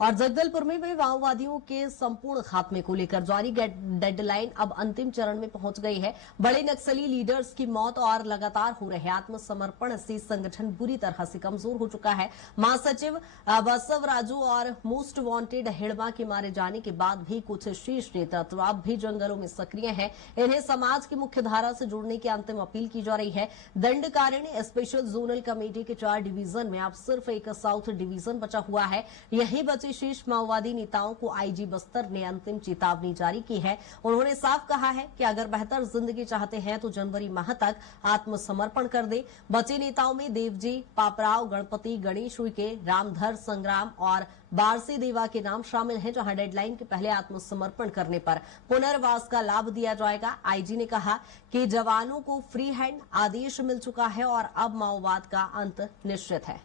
और जगदलपुर में भी माओवादियों के संपूर्ण खात्मे को लेकर जारी डेडलाइन अब अंतिम चरण में पहुंच गई है। बड़े नक्सली लीडर्स की मौत और लगातार हो रहे आत्मसमर्पण से संगठन बुरी तरह से कमजोर हो चुका है। महासचिव बसव राजू और मोस्ट वांटेड हिड़मा के मारे जाने के बाद भी कुछ शीर्ष नेतृत्व अब भी जंगलों में सक्रिय है। इन्हें समाज की मुख्य धारा से जुड़ने की अंतिम अपील की जा रही है। दंडकारण्य स्पेशल जोनल कमेटी के 4 डिवीजन में अब सिर्फ एक साउथ डिवीजन बचा हुआ है। यही बचे शीर्ष माओवादी नेताओं को आईजी बस्तर ने अंतिम चेतावनी जारी की है। उन्होंने साफ कहा है कि अगर बेहतर जिंदगी चाहते हैं तो जनवरी माह तक आत्मसमर्पण कर दे। बचे नेताओं में देवजी, पापराव, गणपति, गणेश उइके, रामधर, संग्राम और बारसी देवा के नाम शामिल हैं, जहां डेडलाइन के पहले आत्मसमर्पण करने पर पुनर्वास का लाभ दिया जाएगा। आईजी ने कहा कि जवानों को फ्री हैंड आदेश मिल चुका है और अब माओवाद का अंत निश्चित है।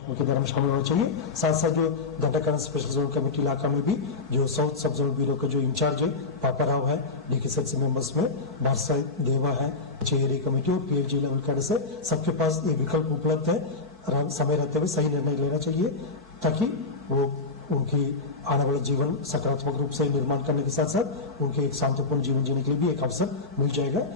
मुख्य धारा में शामिल होना चाहिए। साथ साथ जो दंडकारण्य स्पेशल जोन कमेटी इलाका में भी जो साउथ सब जोन ब्यूरो का जो इंचार्ज है पापाराव है, डीकेएसएच मेंबर्स में बारसा देवा है, चेहरे कमेटी और पीएफजी लेवल कैडर से सबके पास ये विकल्प उपलब्ध है। समय रहते हुए सही निर्णय लेना चाहिए ताकि वो उनकी आने वाला जीवन सकारात्मक रूप से निर्माण करने के साथ साथ उनके एक शांतिपूर्ण जीवन जीने के लिए भी एक अवसर मिल जाएगा।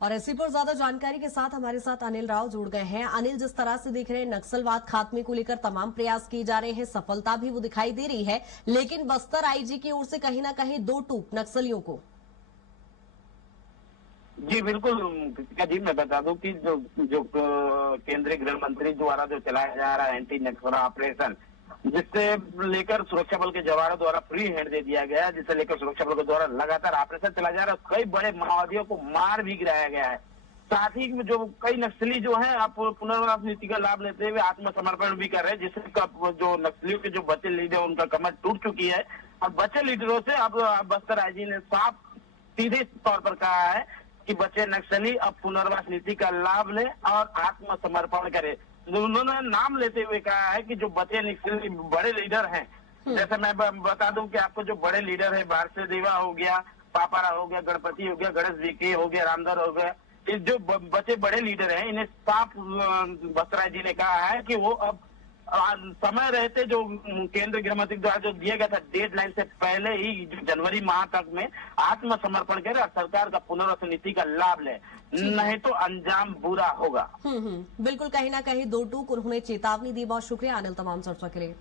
और इसी पर ज्यादा जानकारी के साथ हमारे साथ अनिल राव जुड़ गए हैं। अनिल, जिस तरह से देख रहे हैं नक्सलवाद खात्मे को लेकर तमाम प्रयास किए जा रहे हैं, सफलता भी वो दिखाई दे रही है, लेकिन बस्तर आईजी की ओर से कहीं ना कहीं दो टूक नक्सलियों को। जी बिल्कुल जी, मैं बता दूं कि जो केंद्रीय गृह मंत्री द्वारा जो चलाया जा रहा है एंटी नक्सल ऑपरेशन, जिससे लेकर सुरक्षा बल के जवानों द्वारा फ्री हैंड दे दिया गया, जिससे लेकर सुरक्षा बल के द्वारा लगातार ऑपरेशन चला जा रहा है। कई बड़े माओवादियों को मार भी गिराया गया है। साथ ही जो कई नक्सली जो हैं आप पुनर्वास नीति का लाभ लेते हुए आत्मसमर्पण भी कर रहे हैं, जिससे जो नक्सलियों के जो बचे लीडर उनका कमर टूट चुकी है। और बचे लीडरों से अब बस्तर आईजी ने साफ सीधे तौर पर कहा है कि बचे नक्सली अब पुनर्वास नीति का लाभ ले और आत्मसमर्पण करे। उन्होंने नाम लेते हुए कहा है कि जो बचे नक्सली बड़े लीडर हैं, जैसे मैं बता दूं कि आपको जो बड़े लीडर है, बारसे देवा हो गया, पापारा हो गया, गणपति हो गया, गणेश जी के हो गया, रामधर हो गया, ये जो बचे बड़े लीडर हैं, इन्हें साफ बस्तर जी ने कहा है कि वो अब समय रहते जो केंद्रीय गृह मंत्री द्वारा जो दिया गया था डेडलाइन से पहले ही जनवरी माह तक में आत्मसमर्पण करे और सरकार का पुनर्वास नीति का लाभ ले, नहीं तो अंजाम बुरा होगा। बिल्कुल, कहीं ना कहीं दो टूक उन्होंने चेतावनी दी। बहुत शुक्रिया अनिल तमाम चर्चा के लिए।